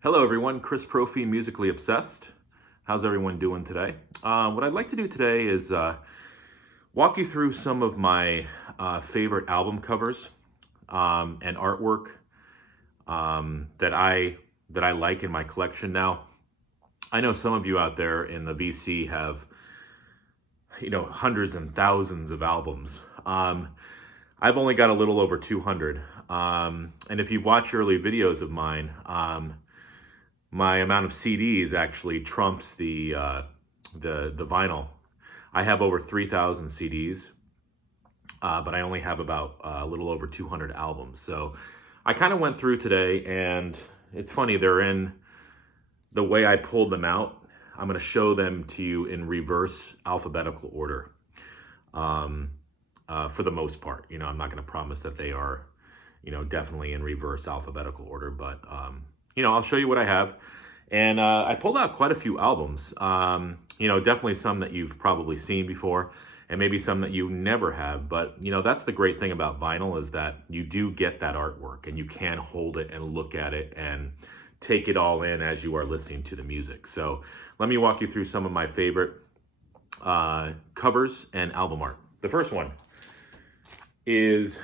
Hello everyone, Chris Profi, Musically Obsessed. How's everyone doing today? What I'd like to do today is walk you through some of my favorite album covers and artwork that I like in my collection. Now, I know some of you out there in the VC have hundreds and thousands of albums. I've only got a little over 200, and if you watch early videos of mine. My amount of CDs actually trumps the vinyl. I have over 3,000 CDs, but I only have about a little over 200 albums. So I kind of went through today, and it's funny, they're in the way I pulled them out. I'm going to show them to you in reverse alphabetical order for the most part. I'm not going to promise that they are, definitely in reverse alphabetical order, but I'll show you what I have. And I pulled out quite a few albums, definitely some that you've probably seen before and maybe some that you never have. But, that's the great thing about vinyl is that you do get that artwork and you can hold it and look at it and take it all in as you are listening to the music. So let me walk you through some of my favorite covers and album art. The first one is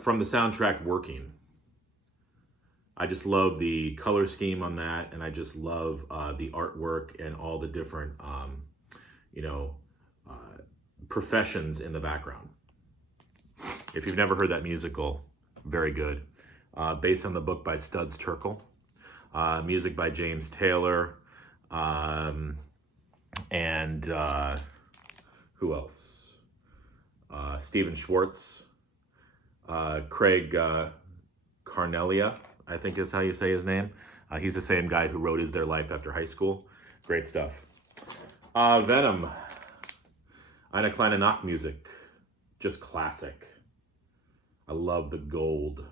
from the soundtrack Working. I just love the color scheme on that, and I just love the artwork and all the different, professions in the background. If you've never heard that musical, very good. Based on the book by Studs Terkel, music by James Taylor, and who else? Stephen Schwartz, Craig Carnelia, I think is how you say his name. He's the same guy who wrote Is Their Life After High School. Great stuff. Venom. Eine kleine Nachtmusik. Just classic. I love the gold.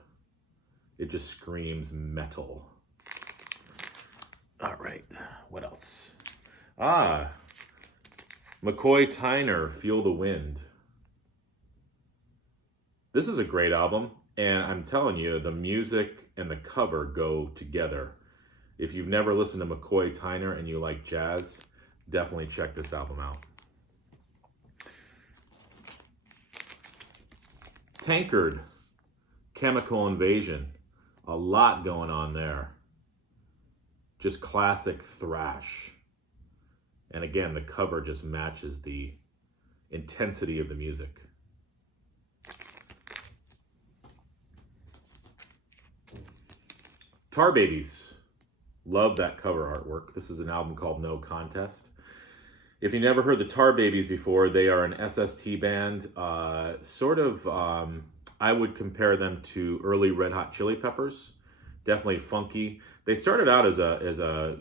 It just screams metal. All right, what else? McCoy Tyner, Feel the Wind. This is a great album. And I'm telling you, the music and the cover go together. If you've never listened to McCoy Tyner and you like jazz, definitely check this album out. Tankard, Chemical Invasion. A lot going on there. Just classic thrash. And again, the cover just matches the intensity of the music. Tar Babies, love that cover artwork. This is an album called No Contest. If you never heard the Tar Babies before, they are an SST band. I would compare them to early Red Hot Chili Peppers. Definitely funky. They started out as a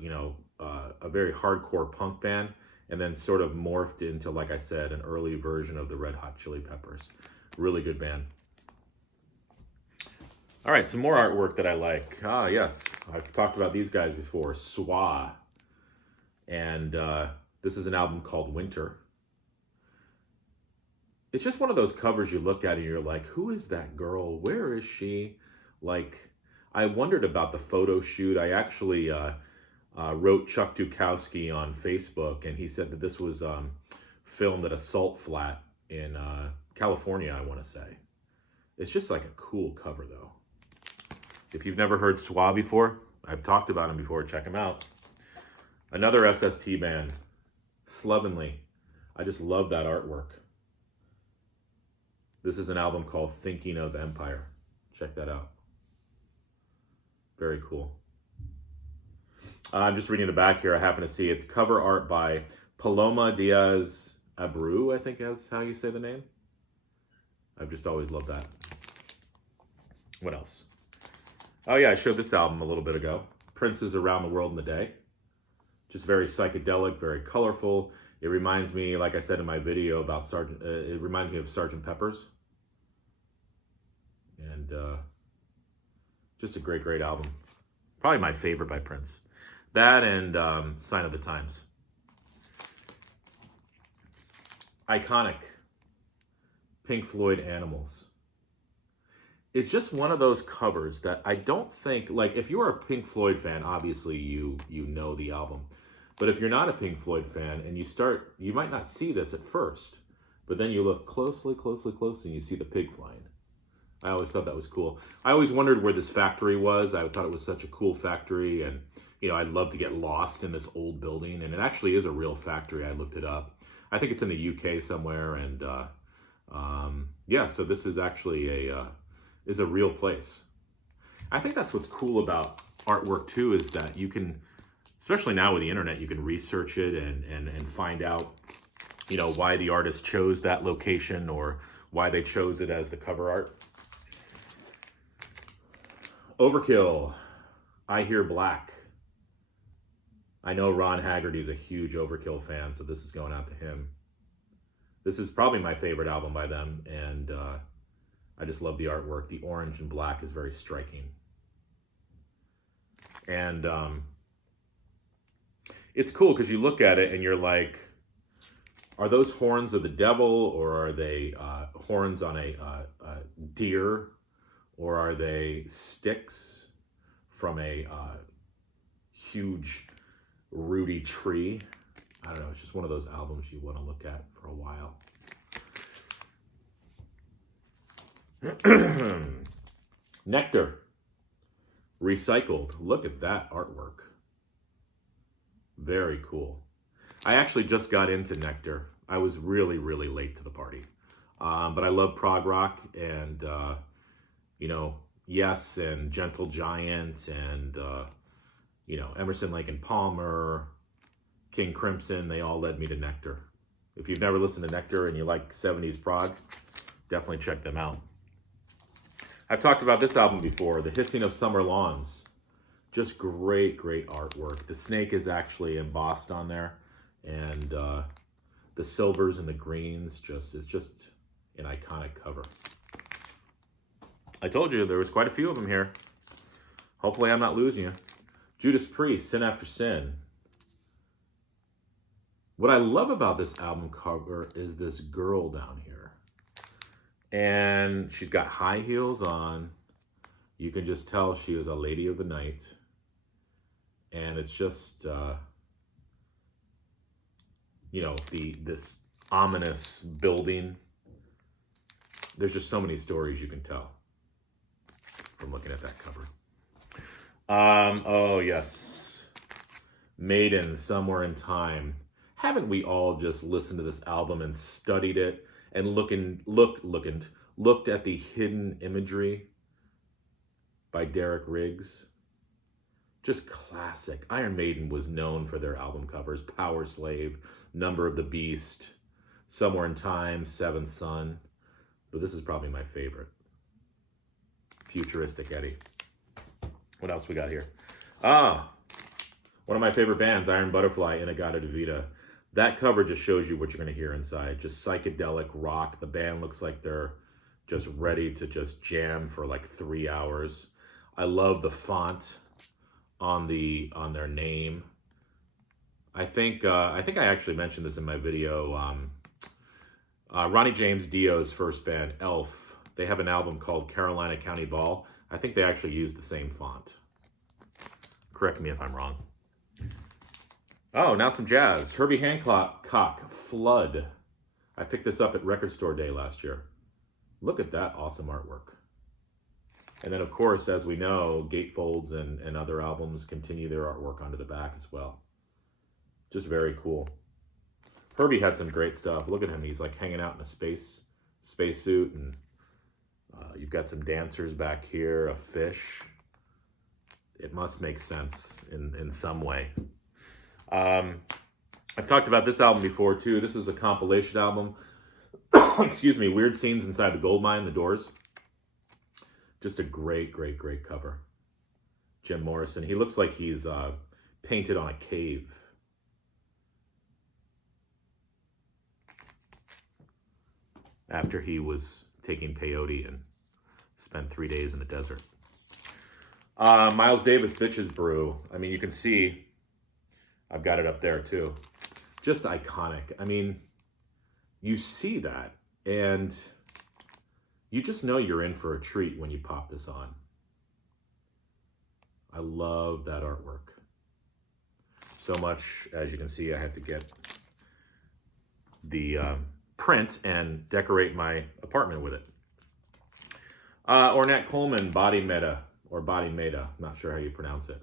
very hardcore punk band, and then sort of morphed into, like I said, an early version of the Red Hot Chili Peppers. Really good band. All right, some more artwork that I like. Yes, I've talked about these guys before, Swa. And this is an album called Winter. It's just one of those covers you look at and you're like, who is that girl? Where is she? Like, I wondered about the photo shoot. I actually wrote Chuck Dukowski on Facebook, and he said that this was filmed at a salt flat in California, I want to say. It's just like a cool cover, though. If you've never heard Swa before, I've talked about him before, check him out. Another SST band, Slovenly. I just love that artwork. This is an album called Thinking of Empire. Check that out. Very cool. I'm just reading the back here. I happen to see it's cover art by Paloma Diaz Abreu, I think is how you say the name. I've just always loved that. What else? Oh yeah, I showed this album a little bit ago. Prince's Around the World in a Day. Just very psychedelic, very colorful. It reminds me, like I said in my video about it reminds me of Sgt. Pepper's. And just a great, great album. Probably my favorite by Prince. That and Sign of the Times. Iconic. Pink Floyd Animals. it's just one of those covers that I don't think, like, if you're a Pink Floyd fan, obviously you know the album. But if you're not a Pink Floyd fan and you might not see this at first, but then you look closely, and you see the pig flying. I always thought that was cool. I always wondered where this factory was. I thought it was such a cool factory, and I'd love to get lost in this old building, and it actually is a real factory. I looked it up. I think it's in the UK somewhere, and yeah, so this is actually a real place. I think that's what's cool about artwork too, is that you can, especially now with the internet, you can research it and find out, why the artist chose that location or why they chose it as the cover art. Overkill, I Hear Black. I know Ron Haggerty's a huge Overkill fan, so this is going out to him. This is probably my favorite album by them, and I just love the artwork. The orange and black is very striking. And it's cool because you look at it and you're like, are those horns of the devil, or are they horns on a deer, or are they sticks from a huge rooty tree? I don't know. It's just one of those albums you want to look at for a while. Nectar. Recycled. Look at that artwork. Very cool. I actually just got into Nectar. I was really, really late to the party. But I love prog rock, and, Yes, and Gentle Giant, and, Emerson, Lake and Palmer, King Crimson, they all led me to Nectar. If you've never listened to Nectar and you like 70s prog, definitely check them out. I've talked about this album before, The Hissing of Summer Lawns. Just great, great artwork. The snake is actually embossed on there, and the silvers and the greens is just an iconic cover. I told you there was quite a few of them here. Hopefully I'm not losing you. Judas Priest, Sin After Sin. What I love about this album cover is this girl down here. And she's got high heels on. You can just tell she is a lady of the night. And it's just, this ominous building. There's just so many stories you can tell from looking at that cover. Oh yes, Maiden, Somewhere in Time. Haven't we all just listened to this album and studied it and looked at the hidden imagery by Derek Riggs? Just classic. Iron Maiden was known for their album covers. Power Slave, Number of the Beast, Somewhere in Time, Seventh Son. But this is probably my favorite. Futuristic Eddie. What else we got here? One of my favorite bands, Iron Butterfly, In-A-Gadda-Da-Vida. That cover just shows you what you're going to hear inside. Just psychedelic rock. The band looks like they're just ready to just jam for like 3 hours. I love the font on their name. I think I actually mentioned this in my video. Ronnie James Dio's first band, Elf, they have an album called Carolina County Ball. I think they actually use the same font. Correct me if I'm wrong. Oh, now some jazz. Herbie Hancock, Flood. I picked this up at Record Store Day last year. Look at that awesome artwork. And then, of course, as we know, Gatefolds and other albums continue their artwork onto the back as well. Just very cool. Herbie had some great stuff. Look at him. He's like hanging out in a spacesuit, and you've got some dancers back here, a fish. It must make sense in some way. I've talked about this album before, too. This is a compilation album. Excuse me. Weird Scenes Inside the Goldmine, The Doors. Just a great, great, great cover. Jim Morrison. He looks like he's painted on a cave. After he was taking peyote and spent 3 days in the desert. Miles Davis, Bitches Brew. I mean, you can see, I've got it up there too. Just iconic. I mean, you see that, and You just know you're in for a treat when you pop this on. I love that artwork so much. As you can see, I had to get the print and decorate my apartment with it. Ornette Coleman, Body Meta, or Body Meta, not sure how you pronounce it.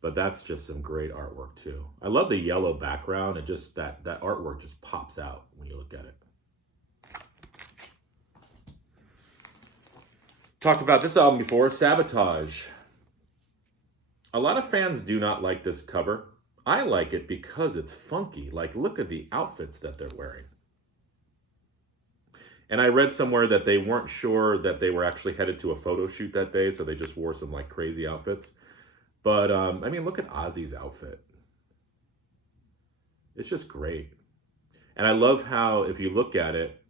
But that's just some great artwork too. I love the yellow background. It just, that artwork just pops out when you look at it. Talked about this album before, Sabotage. A lot of fans do not like this cover. I like it because it's funky. Like, look at the outfits that they're wearing. And I read somewhere that they weren't sure that they were actually headed to a photo shoot that day, so they just wore some like crazy outfits. But, I mean, look at Ozzy's outfit. It's just great. And I love how, if you look at it,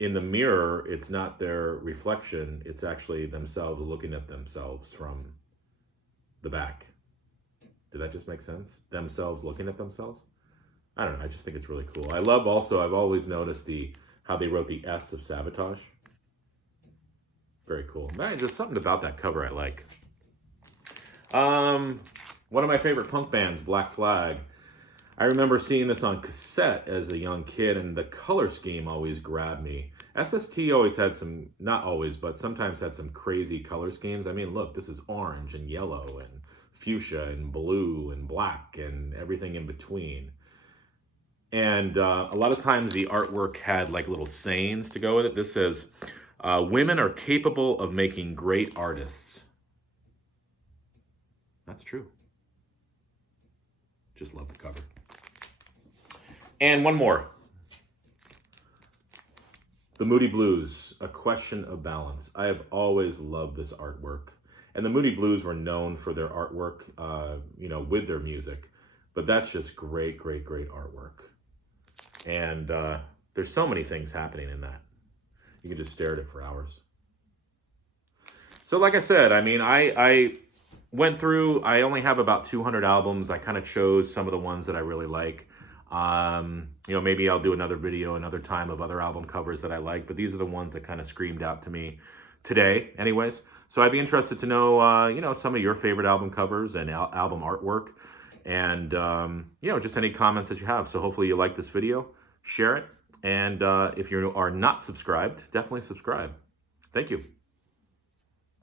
in the mirror, it's not their reflection. It's actually themselves looking at themselves from the back. Did that just make sense? Themselves looking at themselves? I don't know. I just think it's really cool. I love also, I've always noticed how they wrote the S of Sabotage. Very cool. Man, there's something about that cover I like. One of my favorite punk bands, Black Flag. I remember seeing this on cassette as a young kid, and the color scheme always grabbed me. SST always had some, not always, but sometimes had some crazy color schemes. I mean, look, this is orange and yellow and fuchsia and blue and black and everything in between. And a lot of times the artwork had like little sayings to go with it. This says, women are capable of making great artists. That's true. Just love the cover. And one more. The Moody Blues, A Question of Balance. I have always loved this artwork. And the Moody Blues were known for their artwork, you know, with their music. But that's just great, great, great artwork. And there's so many things happening in that. You can just stare at it for hours. So like I said, I mean, I went through, I only have about 200 albums. I kind of chose some of the ones that I really like. You know, maybe I'll do another video another time of other album covers that I like, but these are the ones that kind of screamed out to me today anyways. So I'd be interested to know, you know, some of your favorite album covers and album artwork, and, you know, just any comments that you have. So hopefully you like this video, share it, and if you are not subscribed, definitely subscribe. Thank you.